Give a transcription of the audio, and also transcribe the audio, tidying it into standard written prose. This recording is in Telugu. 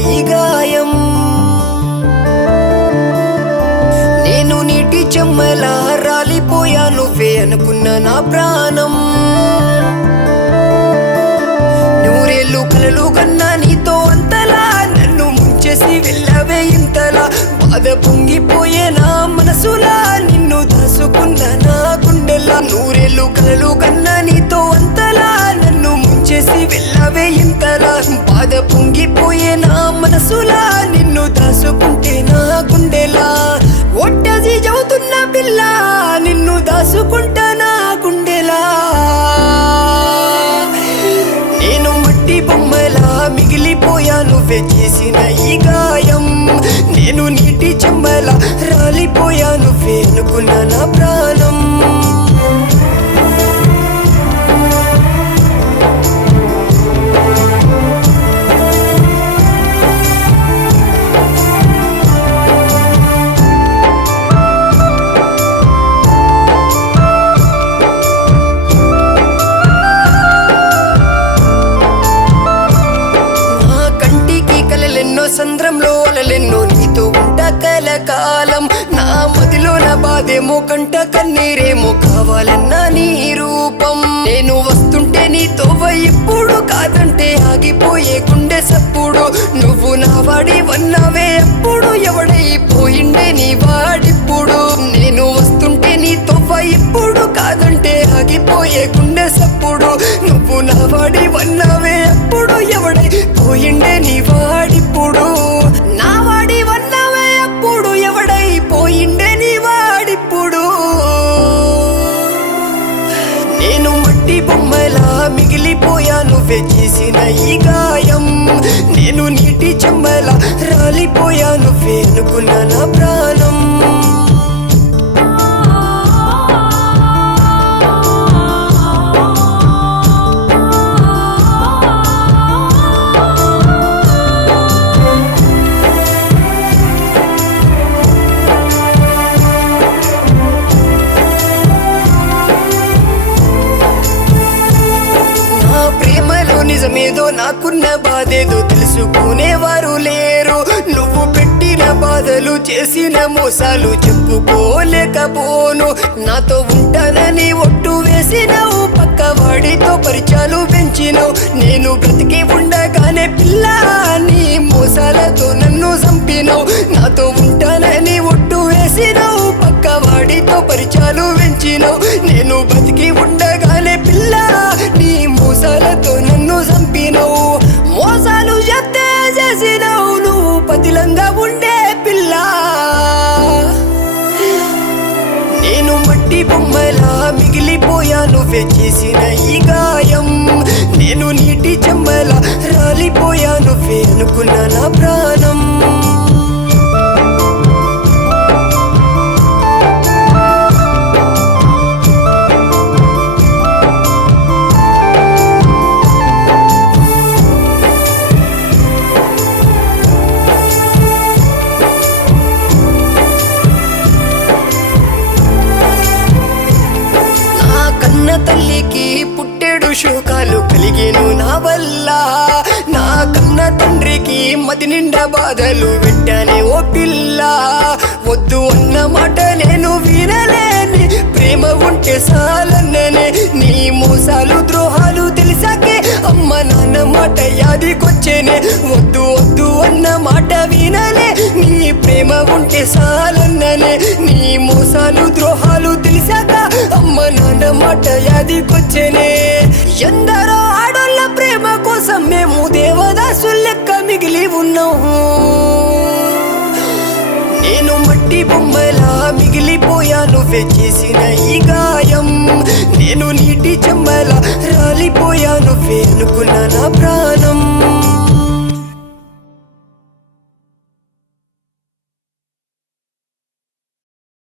ఈ గాయం నేను నీటి చెమ్మలా రాలిపోయా నువ్వే అనుకున్న నా ప్రాణం నూరేళ్ళు కలలు కన్నా నీతో అంతలా నన్ను ముంచేసి వెళ్ళవే ఇంతలా బాధ పొంగిపోయే నా మనసులా నిన్ను దాసుకున్న నా గుండెలా నూరేళ్ళు కలలు కన్నా నీతో అంతలా నన్ను ముంచేసి వెళ్ళవే ఇంతలా బాధ పొంగిపోయే నా మనసులా నిన్ను దాసుకుంటే నా గుండెలా ఒట్టసి చదువుతున్న పిల్ల నిన్ను దాసుకుంటా నా గుండెలా నేను మట్టి బొమ్మలా మిగిలిపోయా నువ్వే చేసిన ఈ గాయం నేను నీటి చెమ్మలా రాలిపోయా నువ్వే అనుకున్న నా ప్రాణం సంద్రంలో అలలెన్నో నీతో ఉంట కలకాలం నా మదిలో నా బాధేమో కంట కన్నీరేమో కావాలన్నా నీ రూపం నేను వస్తుంటే నీతో ఇప్పుడు కాదంటే ఆగిపోయే గుండె సప్పుడు నువ్వు నా వాడి వన్నావే ఎప్పుడు ఎవడైపోయిండే నీ వాడిప్పుడు నేను వస్తుంటే నీతో ఇప్పుడు కాదంటే ఆగిపోయే గుండె సప్పుడు నువ్వు నా వాడి వన్నావే ఎప్పుడు ఎవడైపోయిండే నీ వాడిప్పుడు నా వాడి వన్నావే ఎప్పుడు ఎవడైపోయిండే నీ వాడిప్పుడు నేను మట్టి బొమ్మలా మిగిలిపోయా నువ్వే చేసిన ఈ గాయం నేను నీటి చెమ్మలా రాలిపోయా నువ్వే అనుకున్న నా ప్రాణం నిజమేదో నాకున్న బాధేదో తెలుసుకునేవారు లేరు నువ్వు పెట్టిన బాధలు చేసిన మోసాలు చెప్పుకోలేకపోను నాతో ఉంటానని ఒట్టు వేసినావు పక్క వాడితో పరిచయాలు పెంచినావు నేను బ్రతికి ఉండగానే పిల్ల నీ మోసాలతో నన్ను చంపినావు నాతో ఉంటానని ఒట్టు వేసినావు పక్క వాడితో పరిచయాలు పెంచినావు నేను బ్రతికి ఉండగానే పిల్ల నీ మోసాలతో నన్ను చంపినవు మోసాలు చెప్తే చేసినవు నువ్వు పతిలంగా ఉండే పిల్ల నేను మట్టి బొమ్మలా మిగిలిపోయా నువ్వే చేసిన ఈ గాయం నేను నీటి చెమ్మలా రాలిపోయా నువ్వే అనుకున్న నా ప్రాణం తల్లికి పుట్టెడు శోకాలు కలిగేను నా వల్ల నా కన్న తండ్రికి మది నిండా బాధలు పెట్టానే ఓ పిల్ల వద్దు అన్న మాట నేను వినలేని ప్రేమ ఉంటే సాలన్ననే నీ మోసాలు ద్రోహాలు తెలిసాకే అమ్మ నాన్న మాట యాదికొచ్చేనే వద్దు వద్దు అన్న మాట వినలే నీ ప్రేమ ఉంటే సాలన్ననే నీ మోసాలు ద్రోహాలు తెలిసాక అమ్మ నాన్న మాట యాదికొచ్చేనే ఎందరో ఆడోళ్ళ ప్రేమ కోసం మేము దేవదాసులు లెక్క మిగిలి ఉన్నాము నేను మట్టి బొమ్మలా మిగిలిపోయా నువ్వే చేసిన ఈ గాయం నేను నీటి చెమ్మలా రాలిపోయా నువ్వే అనుకున్న నా ప్రాణం